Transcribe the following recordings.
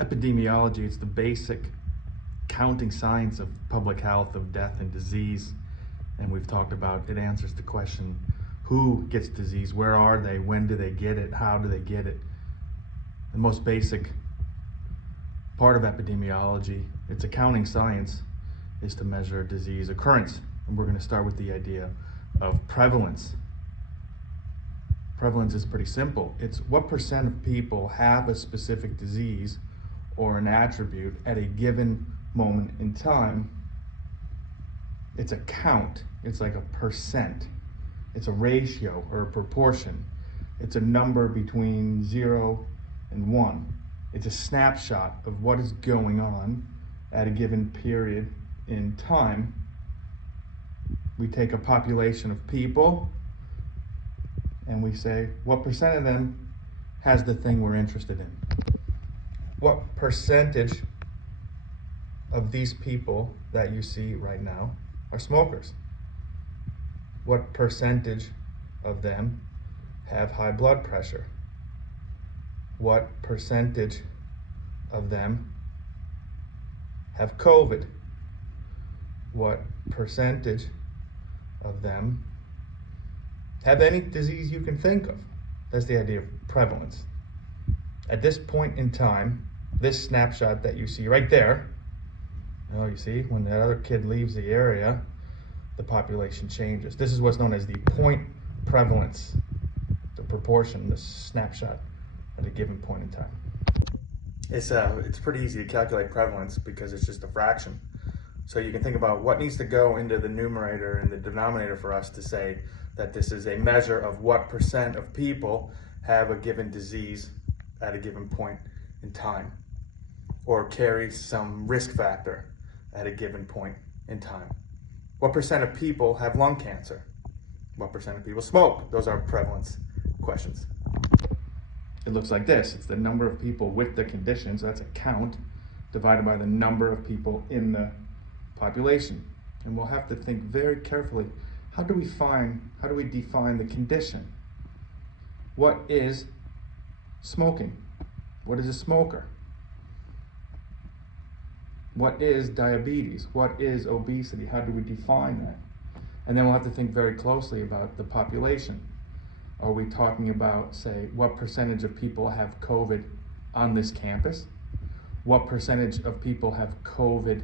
Epidemiology, it's the basic counting science of public health, of death and disease. And we've talked about, it answers the question, who gets disease, where are they, when do they get it, how do they get it? The most basic part of epidemiology, it's accounting science, is to measure disease occurrence. And we're going to start with the idea of prevalence. Prevalence is pretty simple. It's what percent of people have a specific disease or an attribute at a given moment in time. It's a count. It's like a percent. It's a ratio or a proportion. It's a number between 0 and 1. It's a snapshot of what is going on at a given period in time. We take a population of people and we say, what percent of them has the thing we're interested in? What percentage of these people that you see right now are smokers? What percentage of them have high blood pressure? What percentage of them have COVID? What percentage of them have any disease you can think of? That's the idea of prevalence. At this point in time, this snapshot that you see right there, you see, when that other kid leaves the area, the population changes. This is what's known as the point prevalence, the proportion, the snapshot at a given point in time. It's pretty easy to calculate prevalence because it's just a fraction. So you can think about what needs to go into the numerator and the denominator for us to say that this is a measure of what percent of people have a given disease at a given point in time, or carry some risk factor at a given point in time. What percent of people have lung cancer? What percent of people smoke? Those are prevalence questions. It looks like this. It's the number of people with the condition, so that's a count, divided by the number of people in the population. And we'll have to think very carefully, how do we define the condition? What is smoking? What is a smoker? What is diabetes? What is obesity? How do we define that? And then we'll have to think very closely about the population. Are we talking about, say, what percentage of people have COVID on this campus? What percentage of people have COVID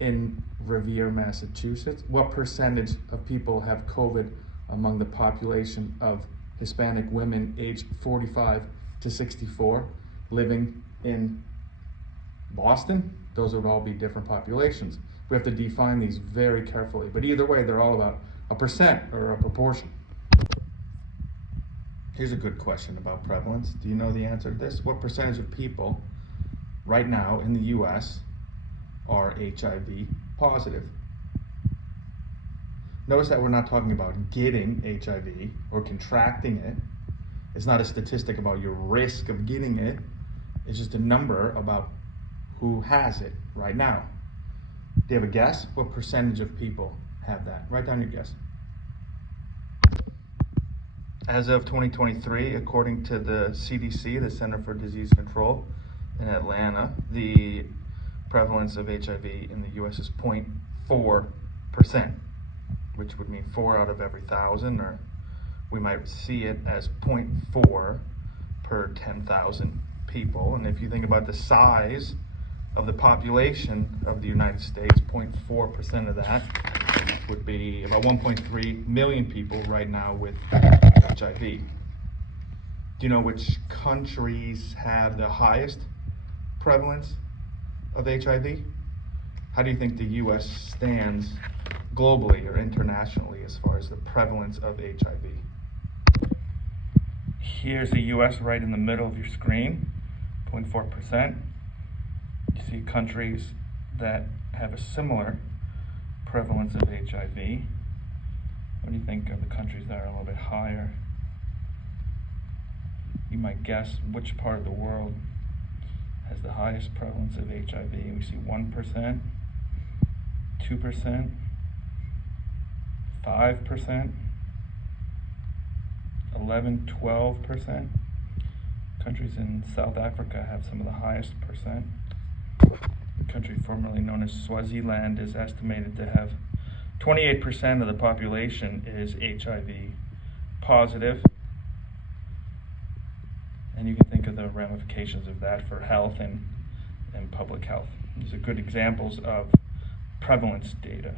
in Revere, Massachusetts? What percentage of people have COVID among the population of Hispanic women aged 45 to 64 living in Boston? Those would all be different populations. We have to define these very carefully, but either way, they're all about a percent or a proportion. Here's a good question about prevalence. Do you know the answer to this? What percentage of people right now in the US are HIV positive? Notice that we're not talking about getting HIV or contracting it. It's not a statistic about your risk of getting it. It's just a number about who has it right now. Do you have a guess? What percentage of people have that? Write down your guess. As of 2023, according to the CDC, the Center for Disease Control in Atlanta, the prevalence of HIV in the US is 0.4%, which would mean 4 out of every 1,000, or we might see it as 0.4 per 10,000 people. And if you think about the size of the population of the United States, 0.4% of that would be about 1.3 million people right now with HIV. Do you know which countries have the highest prevalence of HIV? How do you think the US stands globally or internationally as far as the prevalence of HIV? Here's the US right in the middle of your screen, 0.4%. You see countries that have a similar prevalence of HIV. What do you think of the countries that are a little bit higher? You might guess which part of the world has the highest prevalence of HIV. We see 1%, 2%, 5%, 11, 12%. Countries in South Africa have some of the highest percent. The country formerly known as Swaziland is estimated to have 28% of the population is HIV positive. And you can think of the ramifications of that for health and public health. These are good examples of prevalence data.